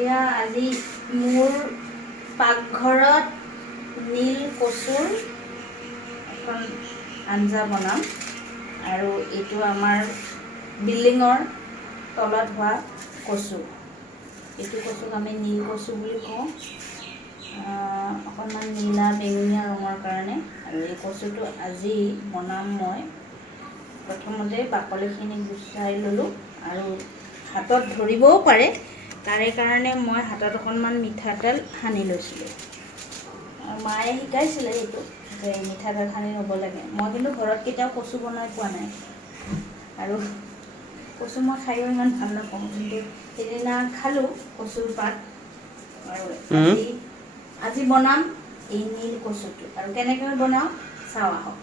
এয়া আজি মোৰ পাকঘৰত নীল কচুৰ এখন আঞ্জা বনাম আৰু এইটো আমাৰ বিল্ডিঙৰ তলত হোৱা কচু। এইটো কচুক আমি নীল কচু বুলি কওঁ, অকণমান নীলা বেঙুনীয়া ৰঙৰ কাৰণে। আৰু এই কচুটো আজি বনাম মই। প্ৰথমতে বাকলিখিনি গুচাই ল'লোঁ আৰু হাতত ধৰিবও পাৰে, তাৰে কাৰণে মই হাতত অকণমান মিঠাতেল সানি লৈছিলোঁ। মায়ে শিকাইছিলে এইটো যে মিঠাতেল সানি ল'ব লাগে। মই কিন্তু ঘৰত কেতিয়াও কচু বনাই পোৱা নাই, আৰু কচু মই খায়ো ইমান ভাল নাপাওঁ, কিন্তু সেইদিনা খালোঁ কচুৰ পাত। আৰু আজি বনাম এই নীল কচুটো, আৰু কেনেকৈ বনাওঁ চাওঁ আহক।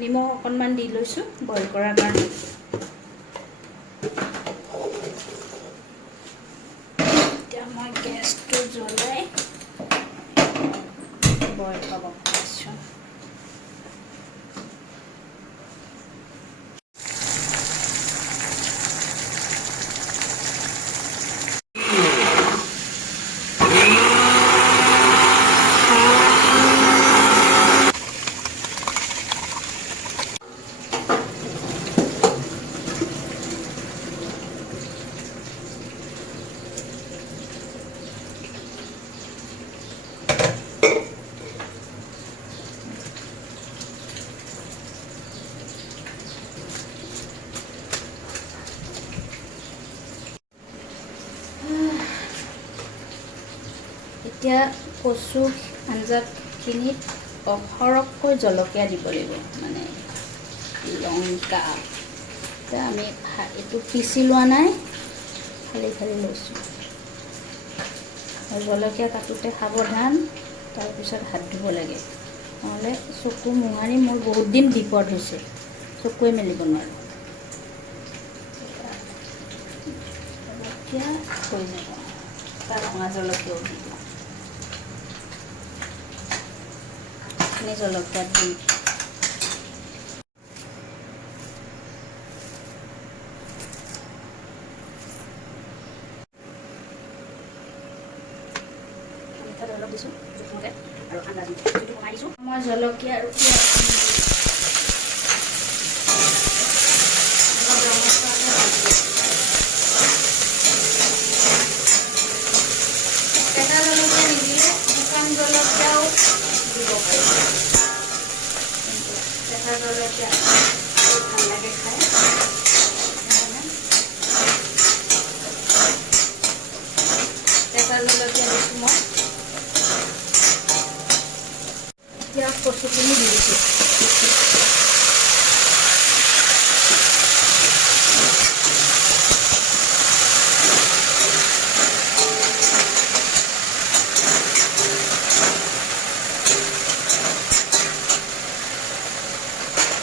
নিমখ অকণমান দি লৈছোঁ বইল কৰাৰ কাৰণে। এতিয়া মই গেছটো জ্বলাই বইল হ'ব পাৰিছোঁ। এতিয়া কচু আঞ্জাখিনিত সৰহকৈ জলকীয়া দিব লাগিব, মানে লংকা। এতিয়া আমি এইটো পিচি লোৱা নাই, ফালি ফালি লৈছোঁ। আৰু জলকীয়া কাটোতে সাৱধান, তাৰপিছত হাত ধুব লাগে, নহ'লে চকু মোহাৰি মোৰ বহুত দিন বিপদ হৈছে, চকুৱে মেলিব নোৱাৰোঁ। জলকীয়া হৈ যাব, তাৰ ৰঙা জলকীয়াও দি দিওঁ। জলকীয়া দিম। অলপ দিছোঁ জোখমতে, আৰু আন্দাজ যিটো কমাই দিছোঁ মই জলকীয়া আৰু পিঁয়াজ কেঁচা জলকীয়া নিদিলে শুকান জলকীয়াও দিব পাৰি, কেঁচা জলকীয়া ভাল লাগে খাই। কেঁচা জলকীয়া দিছোঁ মই। এতিয়া কচুখিনি দি দিছোঁ।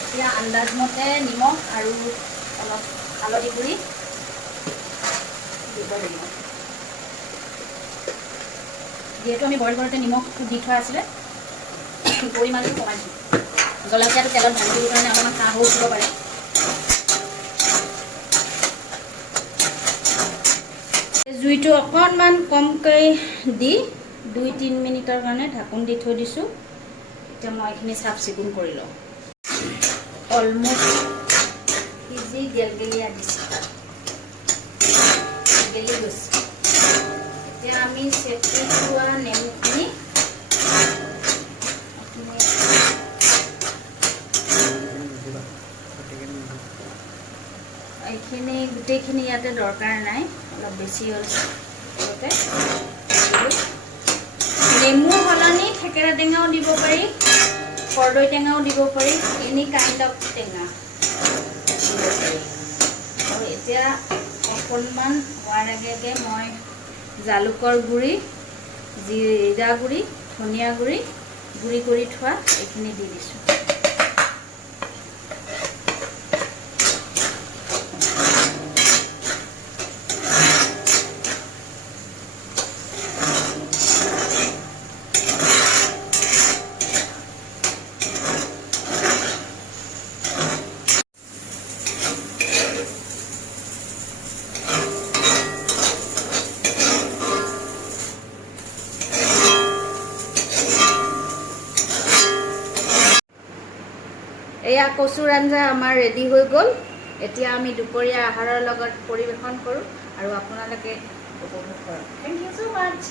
এতিয়া আন্দাজমতে নিমখ আৰু অলপ হালধি গুড়ি দিব লাগিব। যিহেতু আমি বইল কৰোঁতে নিমখ দি থোৱা আছিলে, পৰিমাণটো কমাইছোঁ। জলকীয়াটো তেলত ভাজি দিবৰ কাৰণে অকণমান কাহ হৈ উঠিব পাৰে। জুইটো অকণমান কমকৈ দি 2-3 মিনিটৰ কাৰণে ঢাকোন দি থৈ দিছোঁ। এতিয়া মই এইখিনি চাফ চিকুণ কৰি লওঁ। অলমষ্ট সিজি গেলগেলীয়া দিছোঁ, গেলি গৈছে। এতিয়া আমি চেপি থোৱা নেমুখিনি এইখিনি গোটেইখিনি ইয়াতে দৰকাৰ নাই, অলপ বেছি হৈছে। নেমু সলনি থেকেৰা টেঙাও দিব পাৰি, কৰ্দৈ টেঙাও দিব পাৰি, এনি কাইণ্ড অফ টেঙা দিব পাৰি। আৰু এতিয়া অকণমান হোৱাৰ আগে আগে মই জালুকৰ গুড়ি, জিৰা গুড়ি, ধনিয়া গুড়ি গুড়ি কৰি থোৱা এইখিনি দি দিছোঁ। এয়া কচুৰ আঞ্জা আমাৰ ৰেডি হৈ গ'ল। এতিয়া আমি দুপৰীয়া আহাৰৰ লগত পৰিৱেশন কৰোঁ আৰু আপোনালোকে উপভোগ কৰক। Thank you so' much.